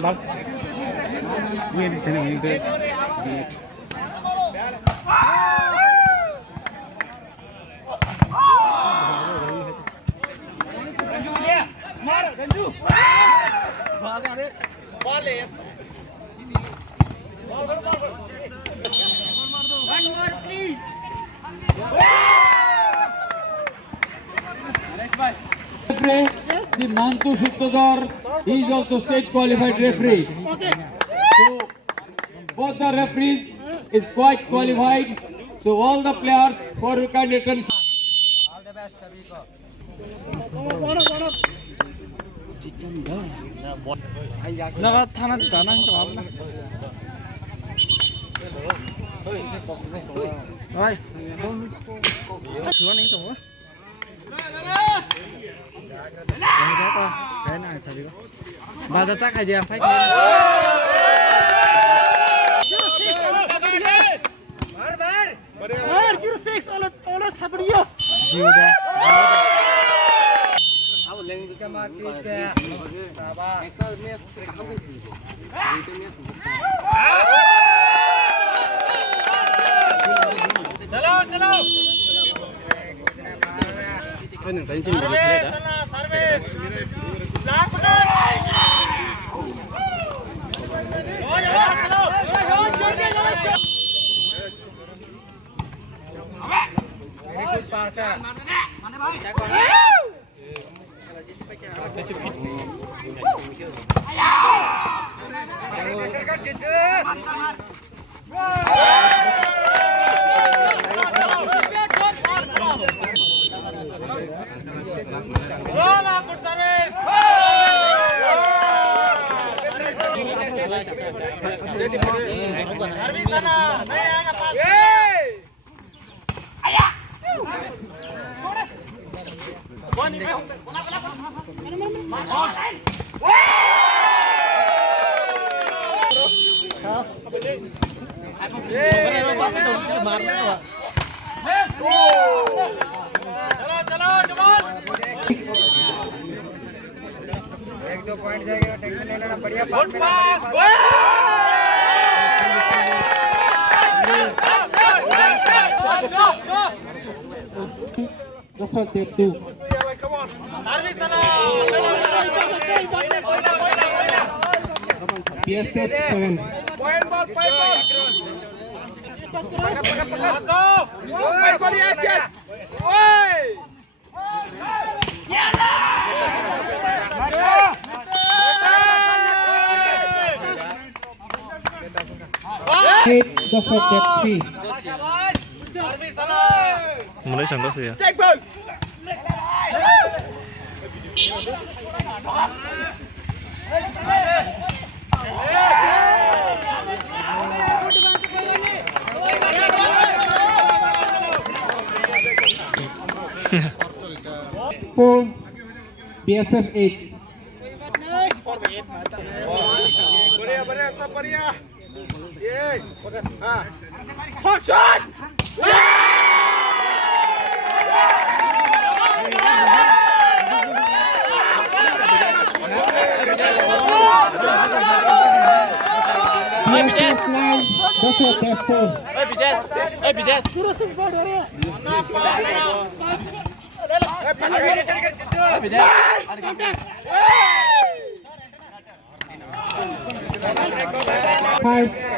Bak. Ini di sini ini. The Mantu Sukadar, he is also state qualified referee. So both the referees is quite qualified. So all the players for your kind attention. All the best, Shabiko. 나가 타나지 않아 힘도 없나? Rồi, xuống đánh tổ. Cái này sao đi? Bà ta chắc hay gì em phách lên. Bar 06 all sabariyo. Jiu đây. Aku lagi kita mati deh. Sabar. Chalo. Cái này đánh chim được hết á. एक दो point जाएगा tension नहीं लेना बढ़िया Dasharathdev 2. BSF 7. Dasharathdev 3. Mulai sangka sih ya. Four. BSF 8.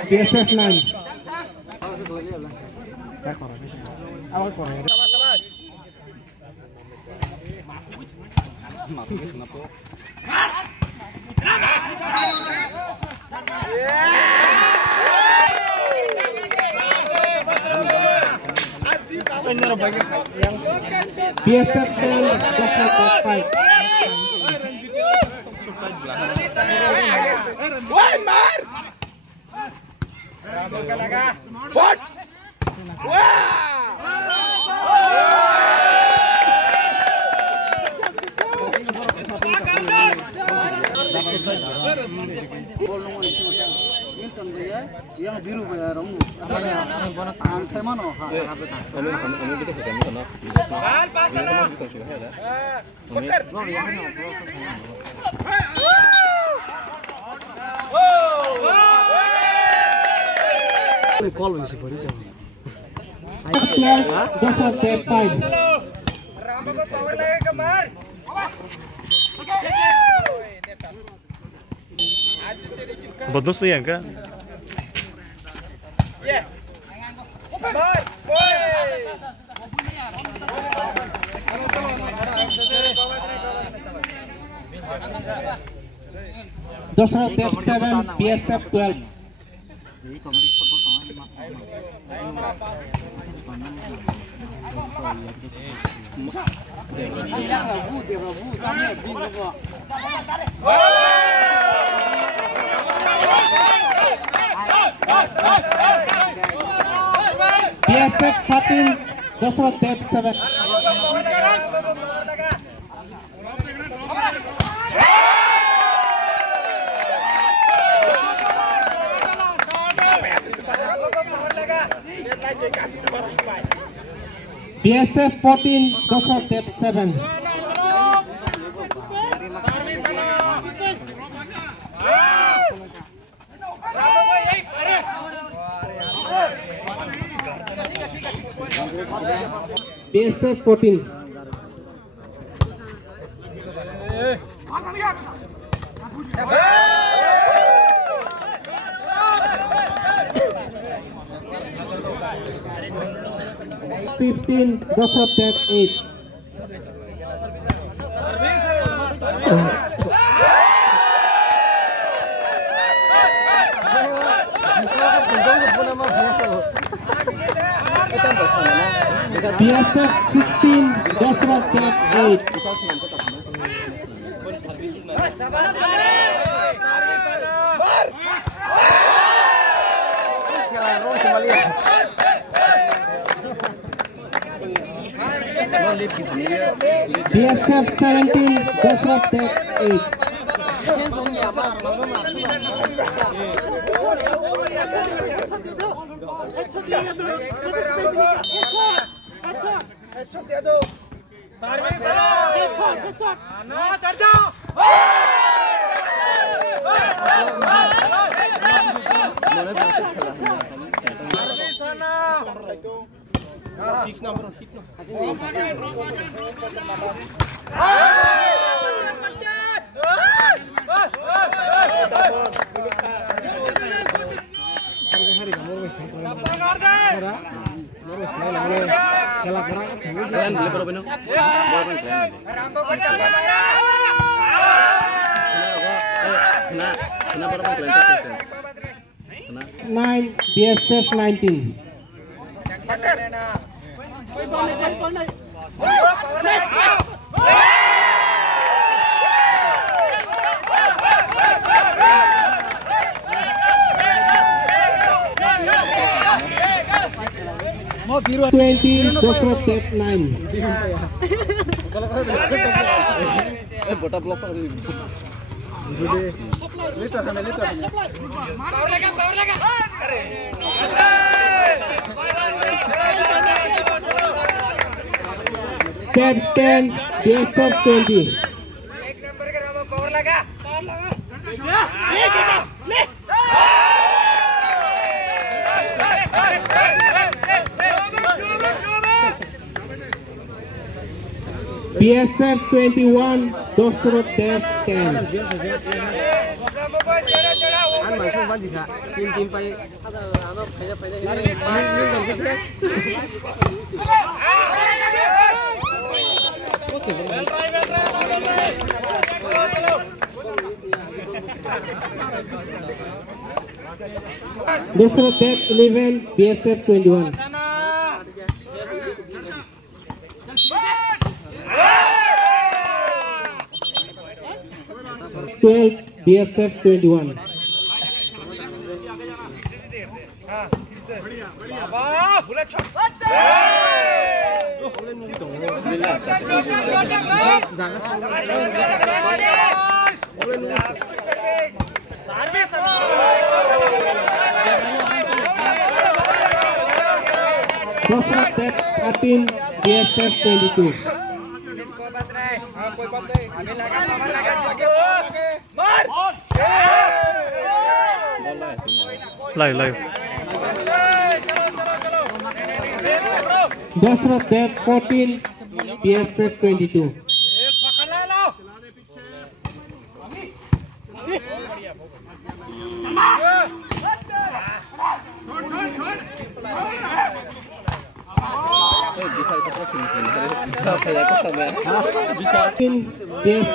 BSF 9. Dasharathdev 5. BSF 9. BSF 10. Dasharathdev 5. Yang biru ya Romu. Saya mano. Dasharathdev 5. Ram को power लगेगा मार Bonus tuh yang kan? मार Dasharathdev 7, BSF 12. BSF 13, Dasharathdev 7. BSF 14, Dasharathdev 7. BSF 14. Dasharathdev 8. BSF 16, Dasharathdev 8. BSF 17, Dasharathdev 8. Nine, BSF 19. Mau biru 20, Dasharathdev 9. Bota blok Tab 10, BSF 20. एक number का Ram power लगा BSF 21, Dasharathdev 10. Ram को चढ़ा चढ़ा Dasharathdev 11, BSF 21. 12, BSF 21. Dasharathdev 13, BSF 22. live. Dasharathdev 14, BSF 22. पकड़ ले लो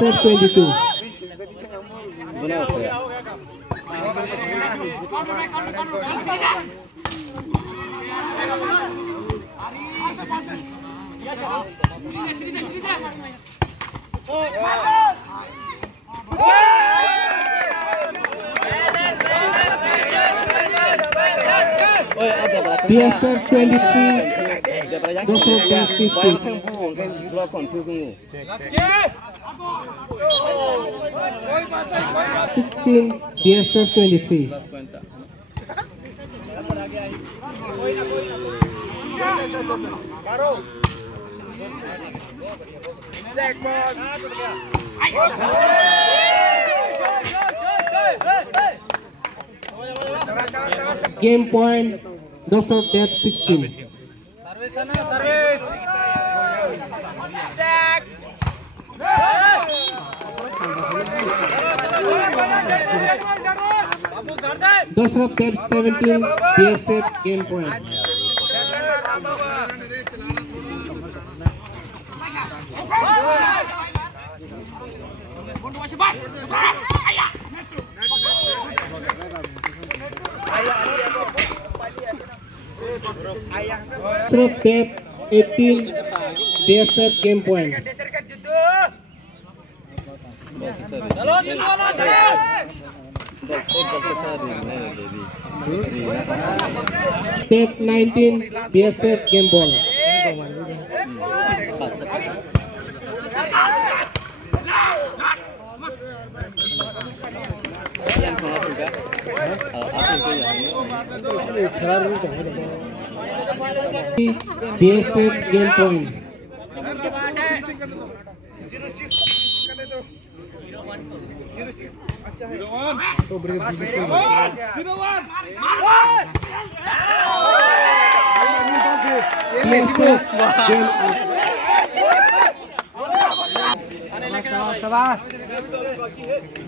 BSF 22. BSF 23, Dasharathdev 15. 16, BSF 23. Game point, Dasharathdev 16. Dasharathdev 17, BSF game point. Dasharathdev 18, BSF game point. Step 19, BSF game ball. BSF game point. BSF game up.